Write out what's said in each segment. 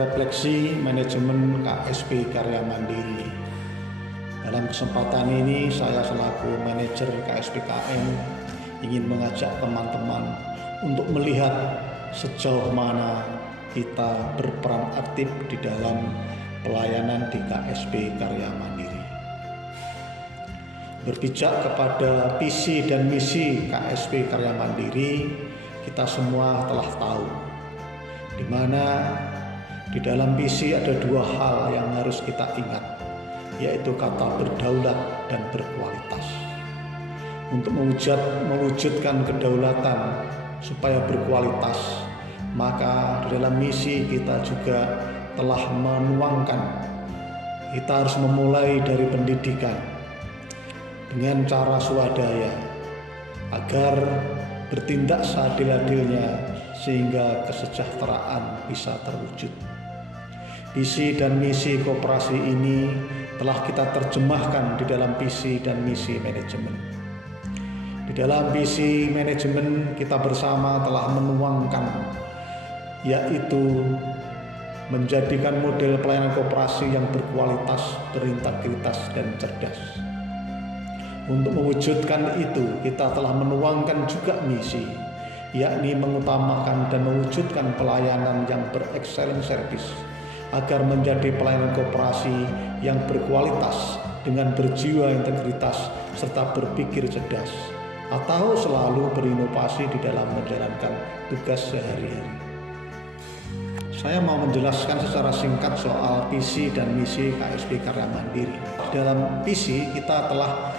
Refleksi manajemen KSP Karya Mandiri. Dalam kesempatan ini saya selaku manajer KSPKM ingin mengajak teman-teman untuk melihat sejauh mana kita berperan aktif di dalam pelayanan di KSP Karya Mandiri. Berpijak kepada visi dan misi KSP Karya Mandiri, kita semua telah tahu di mana di dalam visi ada dua hal yang harus kita ingat, yaitu kata berdaulat dan berkualitas. Untuk mewujudkan kedaulatan supaya berkualitas, maka di dalam misi kita juga telah menuangkan, kita harus memulai dari pendidikan dengan cara swadaya agar bertindak seadil-adilnya sehingga kesejahteraan bisa terwujud. Visi dan misi koperasi ini telah kita terjemahkan di dalam visi dan misi manajemen. Di dalam visi manajemen kita bersama telah menuangkan, yaitu menjadikan model pelayanan koperasi yang berkualitas, berintegritas, dan cerdas. Untuk mewujudkan itu, kita telah menuangkan juga misi, yakni mengutamakan dan mewujudkan pelayanan yang berexcellent service agar menjadi pelayanan koperasi yang berkualitas dengan berjiwa integritas serta berpikir cerdas atau selalu berinovasi di dalam menjalankan tugas sehari-hari. Saya mau menjelaskan secara singkat soal visi dan misi KSP Karya Mandiri. Dalam visi kita telah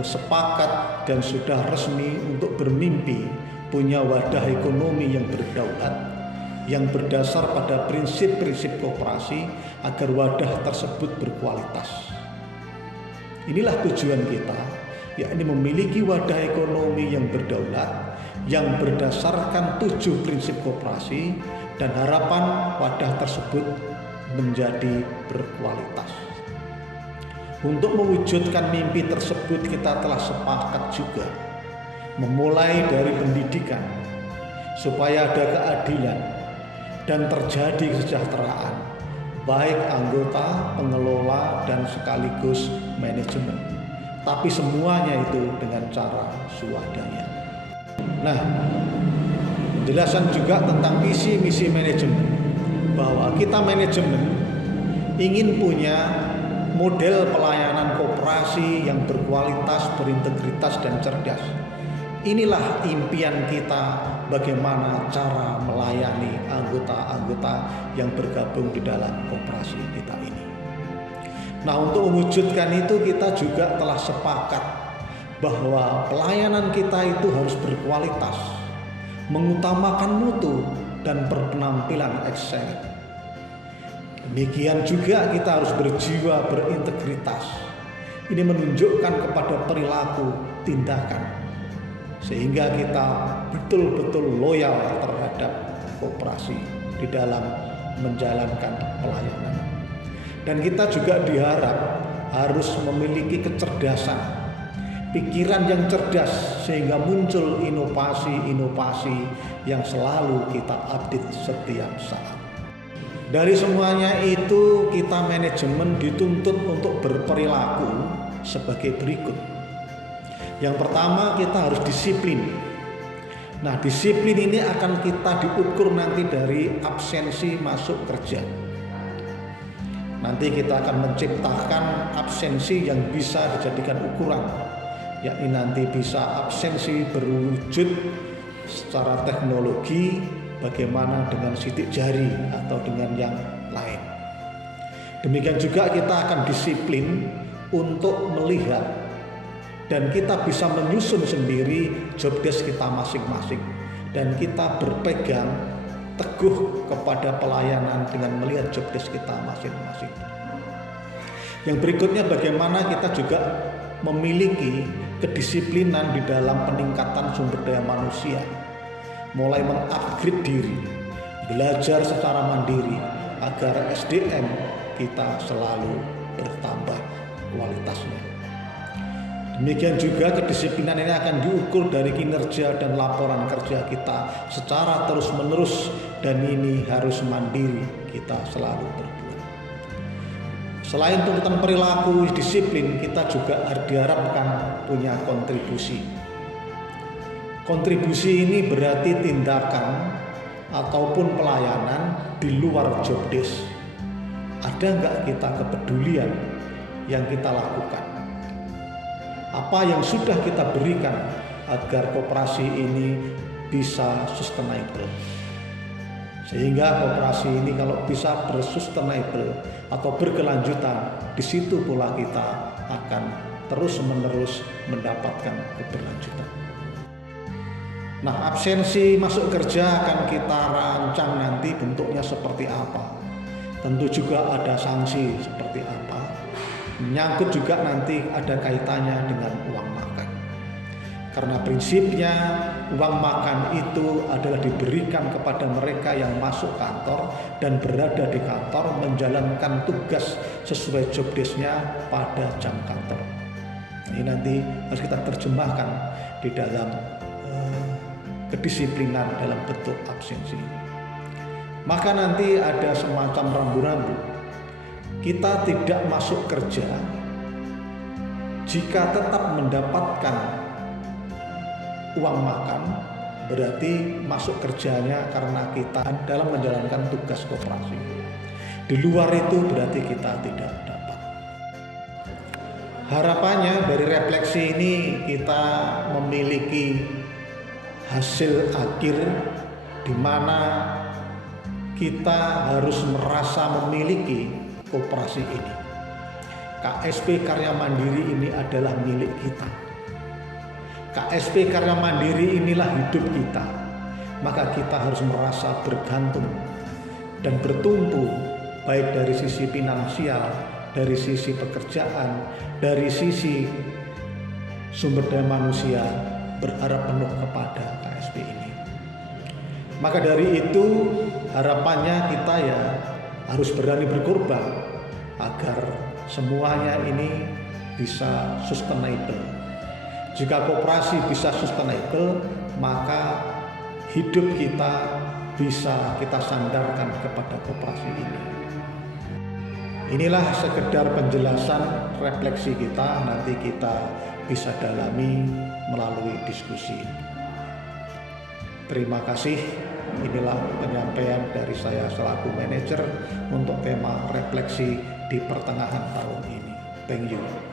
sepakat dan sudah resmi untuk bermimpi punya wadah ekonomi yang berdaulat, yang berdasar pada prinsip-prinsip koperasi agar wadah tersebut berkualitas. Inilah tujuan kita, yakni memiliki wadah ekonomi yang berdaulat, yang berdasarkan 7 prinsip koperasi, dan harapan wadah tersebut menjadi berkualitas. Untuk mewujudkan mimpi tersebut kita telah sepakat juga memulai dari pendidikan supaya ada keadilan dan terjadi kesejahteraan baik anggota, pengelola, dan sekaligus manajemen, tapi semuanya itu dengan cara swadaya. Nah, penjelasan juga tentang visi misi manajemen, bahwa kita manajemen ingin punya model pelayanan koperasi yang berkualitas, berintegritas, dan cerdas. Inilah impian kita, bagaimana cara melayani anggota-anggota yang bergabung di dalam koperasi kita ini. Nah, untuk mewujudkan itu kita juga telah sepakat bahwa pelayanan kita itu harus berkualitas, mengutamakan mutu dan berpenampilan excellent. Demikian juga kita harus berjiwa berintegritas. Ini menunjukkan kepada perilaku tindakan, sehingga kita betul-betul loyal terhadap koperasi di dalam menjalankan pelayanan. Dan kita juga diharap harus memiliki kecerdasan, pikiran yang cerdas, sehingga muncul inovasi-inovasi yang selalu kita update setiap saat. Dari semuanya itu, kita manajemen dituntut untuk berperilaku sebagai berikut. Yang pertama, kita harus disiplin. Nah, disiplin ini akan kita diukur nanti dari absensi masuk kerja. Nanti kita akan menciptakan absensi yang bisa dijadikan ukuran, yakni nanti bisa absensi berwujud secara teknologi, bagaimana dengan sidik jari atau dengan yang lain. Demikian juga kita akan disiplin untuk melihat dan kita bisa menyusun sendiri job desk kita masing-masing, dan kita berpegang teguh kepada pelayanan dengan melihat job desk kita masing-masing. Yang berikutnya, bagaimana kita juga memiliki kedisiplinan di dalam peningkatan sumber daya manusia, mulai mengupgrade diri, belajar secara mandiri agar SDM kita selalu bertambah kualitasnya. Demikian juga kedisiplinan ini akan diukur dari kinerja dan laporan kerja kita secara terus-menerus, dan ini harus mandiri kita selalu berbuat. Selain tuntutan perilaku disiplin, kita juga diharapkan punya kontribusi. Kontribusi ini berarti tindakan ataupun pelayanan di luar job desk. Ada nggak kita kepedulian yang kita lakukan? Apa yang sudah kita berikan agar koperasi ini bisa sustainable, sehingga koperasi ini kalau bisa bersustainable atau berkelanjutan, di situ pula kita akan terus-menerus mendapatkan keberlanjutan. Nah, absensi masuk kerja akan kita rancang nanti bentuknya seperti apa. Tentu juga ada sanksi seperti apa. Menyangkut juga nanti ada kaitannya dengan uang makan. Karena prinsipnya uang makan itu adalah diberikan kepada mereka yang masuk kantor dan berada di kantor menjalankan tugas sesuai job desk-nya pada jam kantor. Ini nanti harus kita terjemahkan di dalam kedisiplinan dalam bentuk absensi. Maka nanti ada semacam rambu-rambu. Kita tidak masuk kerja jika tetap mendapatkan uang makan, berarti masuk kerjanya karena kita dalam menjalankan tugas koperasi. Di luar itu berarti kita tidak dapat. Harapannya dari refleksi ini kita memiliki hasil akhir di mana kita harus merasa memiliki koperasi ini. KSP Karya Mandiri ini adalah milik kita. KSP Karya Mandiri inilah hidup kita. Maka kita harus merasa bergantung dan bertumpu, baik dari sisi finansial, dari sisi pekerjaan, dari sisi sumber daya manusia, berharap penuh kepada KSP ini. Maka dari itu harapannya kita ya harus berani berkorban agar semuanya ini bisa sustainable. Jika koperasi bisa sustainable, maka hidup kita bisa kita sandarkan kepada koperasi ini. Inilah sekedar penjelasan refleksi kita, nanti kita bisa dalami melalui diskusi. Terima kasih. Inilah penyampaian dari saya selaku manajer untuk tema refleksi di pertengahan tahun ini. Thank you.